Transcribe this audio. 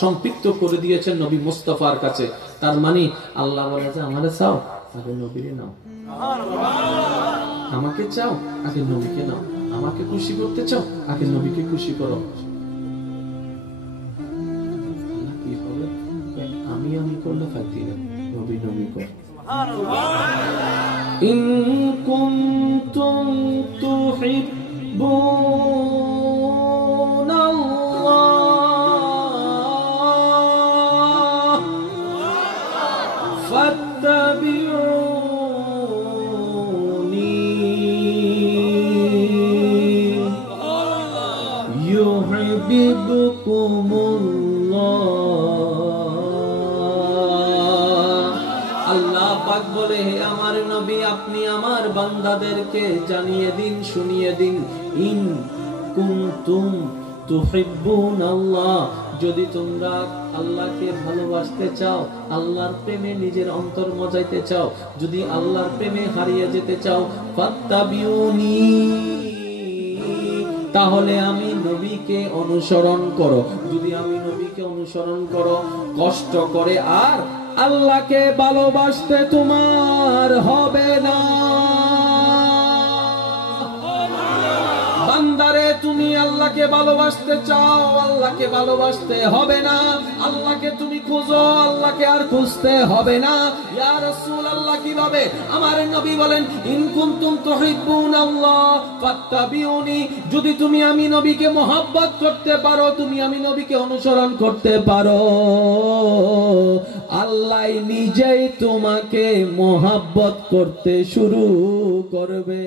সম্পৃক্ত করে দিয়েছেন নবী মুস্তাফার কাছে। তার মানে আল্লাহ বলে যে আমারে চাও আগে নবীরে নাও, আমাকে চাও আগে নবীকে নাও, আমাকে খুশি করতে চাও আগে নবীকে খুশি করো। কি হবে? আমি করলে ফাইতি না, নবী নবী কর। ইন কুনতুম তুহিব্বুনাল্লাহ ফাত্তাবিউনি ইউহিব্বুকুমুল্লাহ। আল্লাহ পাক বলে, হে আমার নবী, আপনি আমার বান্দাদেরকে জানিয়ে দিন, শুনিয়ে দিন, ইন কুনতুম তুহিব্বুনাল্লাহ, যদি তোমরা আল্লাহকে ভালোবাসতে চাও, আল্লাহর প্রেমে নিজের অন্তর মজাইতে চাও, যদি আল্লাহর প্রেমে হারিয়ে যেতে চাও, ফাত্তাবিউনি, তাহলে আমি নবীকে অনুসরণ করো। যদি আমি নবীকে অনুসরণ করো কষ্ট করে, আর আল্লাহকে ভালোবাসতে তোমার হবে না। বান্দারে, তুমি আল্লাহকে ভালোবাসতে চাও, আল্লাহকে ভালোবাসতে হবে না। আল্লাহকে তুমি খুঁজো, আল্লাহকে আর খুঁজতে হবে না। ইয়া রাসূলুল্লাহ, কিভাবে? আমার নবী বলেন, ইন কুনতুম তুহিব্বুনাল্লাহ ফাত্তাবিউনি, যদি তুমি আমি নবীকে মহব্বত করতে পারো, তুমি আমি নবীকে অনুসরণ করতে পারো, আল্লাহ নিজেই তোমাকে মহব্বত করতে শুরু করবে।